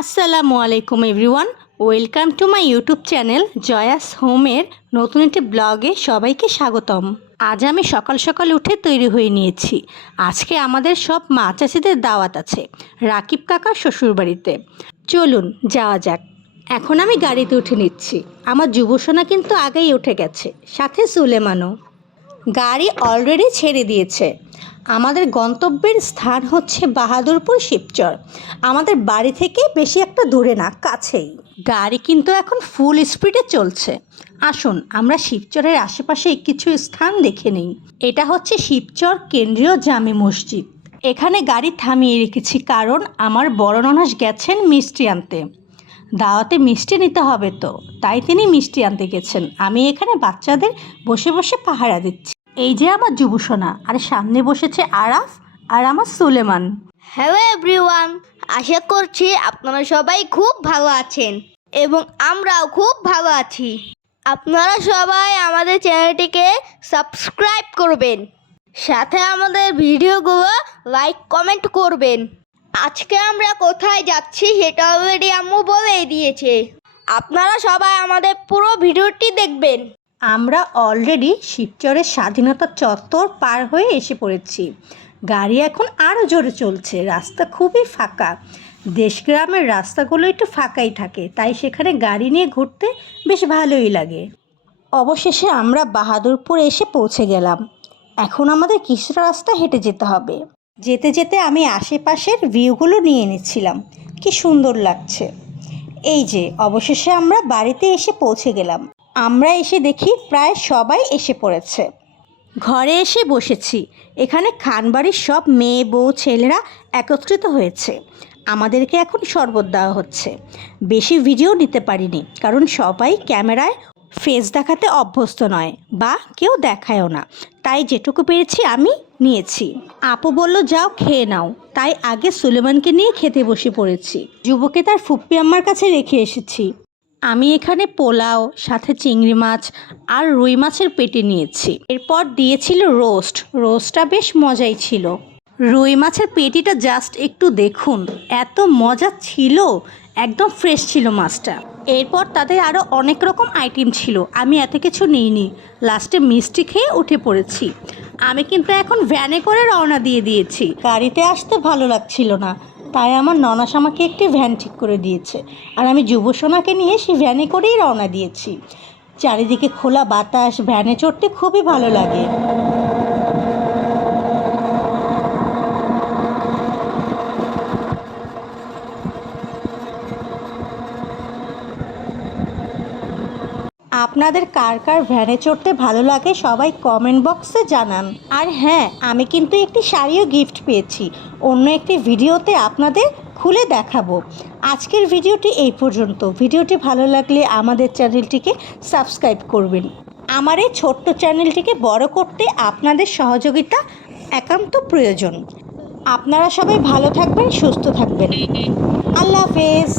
আসসালামু আলাইকুম everyone, welcome to my YouTube channel জয়াস হোমের নতুন একটি ব্লগে সবাইকে স্বাগতম। আজ আমি সকাল সকাল উঠে তৈরি হয়ে নিয়েছি। আজকে আমাদের সব মা চাষিদের দাওয়াত আছে রাকিব কাকার শ্বশুরবাড়িতে। চলুন যাওয়া যাক। এখন আমি গাড়িতে উঠে নিচ্ছি। আমার যুবসোনা কিন্তু আগেই উঠে গেছে, সাথে সুলেমানও। গাড়ি অলরেডি ছেড়ে দিয়েছে। আমাদের গন্তব্যের স্থান হচ্ছে বাহাদুরপুর শিবচর। আমাদের বাড়ি থেকে বেশি একটা দূরে না, কাছেই। গাড়ি কিন্তু এখন ফুল স্পিডে চলছে। আসুন আমরা শিবচরের আশেপাশে কিছু স্থান দেখে নিই। এটা হচ্ছে শিবচর কেন্দ্রীয় জামে মসজিদ। এখানে গাড়ি থামিয়ে রেখেছি কারণ আমার বড় ননাস গেছেন মিষ্টি আনতে। দাওয়াতে মিষ্টি নিতে হবে তো, তাই তিনি মিষ্টি আনতে গেছেন। আমি এখানে বাচ্চাদের বসে বসে পাহারা দিচ্ছি। এই যে আমার যুবসোনা, আর সামনে বসেছে আরাফ আর আমার সুলেমান। হ্যালো এভরিওয়ান, আশা করছি আপনারা সবাই খুব ভালো আছেন এবং আমরাও খুব ভালো আছি। আপনারা সবাই আমাদের চ্যানেলটিকে সাবস্ক্রাইব করবেন, সাথে আমাদের ভিডিওগুলো লাইক কমেন্ট করবেন। আজকে আমরা কোথায় যাচ্ছি সেটা অলরেডি আম্মু বলেই দিয়েছে। আপনারা সবাই আমাদের পুরো ভিডিওটি দেখবেন। আমরা অলরেডি শিবচরের স্বাধীনতা চত্বর পার হয়ে এসে পড়েছি। গাড়ি এখন আরও জোরে চলছে। রাস্তা খুবই ফাঁকা। দেশগ্রামের রাস্তাগুলো একটু ফাঁকাই থাকে, তাই সেখানে গাড়ি নিয়ে ঘুরতে বেশ ভালোই লাগে। অবশেষে আমরা বাহাদুরপুর এসে পৌঁছে গেলাম। এখন আমাদের কিছুটা রাস্তা হেঁটে যেতে হবে। যেতে যেতে আমি আশেপাশের ভিউগুলো নিয়ে নিচ্ছিলাম। কি সুন্দর লাগছে। এই যে অবশেষে আমরা বাড়িতে এসে পৌঁছে গেলাম। আমরা এসে দেখি প্রায় সবাই এসে পড়েছে। ঘরে এসে বসেছি। এখানে খানবাড়ির সব মেয়ে বউ ছেলেরা একত্রিত হয়েছে। আমাদেরকে এখন শরবত দেওয়া হচ্ছে। বেশি ভিডিও নিতে পারিনি কারণ সবাই ক্যামেরায় ফেস দেখাতে অভ্যস্ত নয় বা কেউ দেখায়ও না, তাই যেটুকু পেরেছি আমি নিয়েছি। আপু বলল যাও খেয়ে নাও, তাই আগে সুলেমানকে নিয়ে খেতে বসে পড়েছি। যুবকে তার ফুপ্পি আম্মার কাছে রেখে এসেছি। আমি এখানে পোলাও, সাথে চিংড়ি মাছ আর রুই মাছের পেটি নিয়েছি। এরপর দিয়েছিল রোস্টটা বেশ মজাই ছিল। রুই মাছের পেটিটা জাস্ট একটু দেখুন, এত মজা ছিল, একদম ফ্রেশ ছিল মাছটা। এরপর তাদের আরও অনেক রকম আইটেম ছিল, আমি এত কিছু নিইনি। লাস্টে মিষ্টি খেয়ে উঠে পড়েছি। আমি কিন্তু এখন ভ্যানে করে রওনা দিয়ে দিয়েছি। গাড়িতে আসতে ভালো লাগছিল না, তাই আমার ননাস আমাকে একটি ভ্যান ঠিক করে দিয়েছে, আর আমি যুবসোনাকে নিয়ে সেই ভ্যানে করেই রওনা দিয়েছি। চারিদিকে খোলা বাতাস, ভ্যানে চড়তে খুবই ভালো লাগে। আপনাদের কার কার ভ্যানে চড়তে ভালো লাগে সবাই কমেন্ট বক্সে জানান। আর হ্যাঁ, আমি কিন্তু একটি শাড়িও গিফট পেয়েছি, অন্য একটি ভিডিওতে আপনাদের খুলে দেখাবো। আজকের ভিডিওটি এই পর্যন্ত। ভিডিওটি ভালো লাগলে আমাদের চ্যানেলটিকে সাবস্ক্রাইব করবেন। আমার এই ছোট্ট চ্যানেলটিকে বড় করতে আপনাদের সহযোগিতা একান্ত প্রয়োজন। আপনারা সবাই ভালো থাকবেন, সুস্থ থাকবেন। আল্লাহ হাফেজ।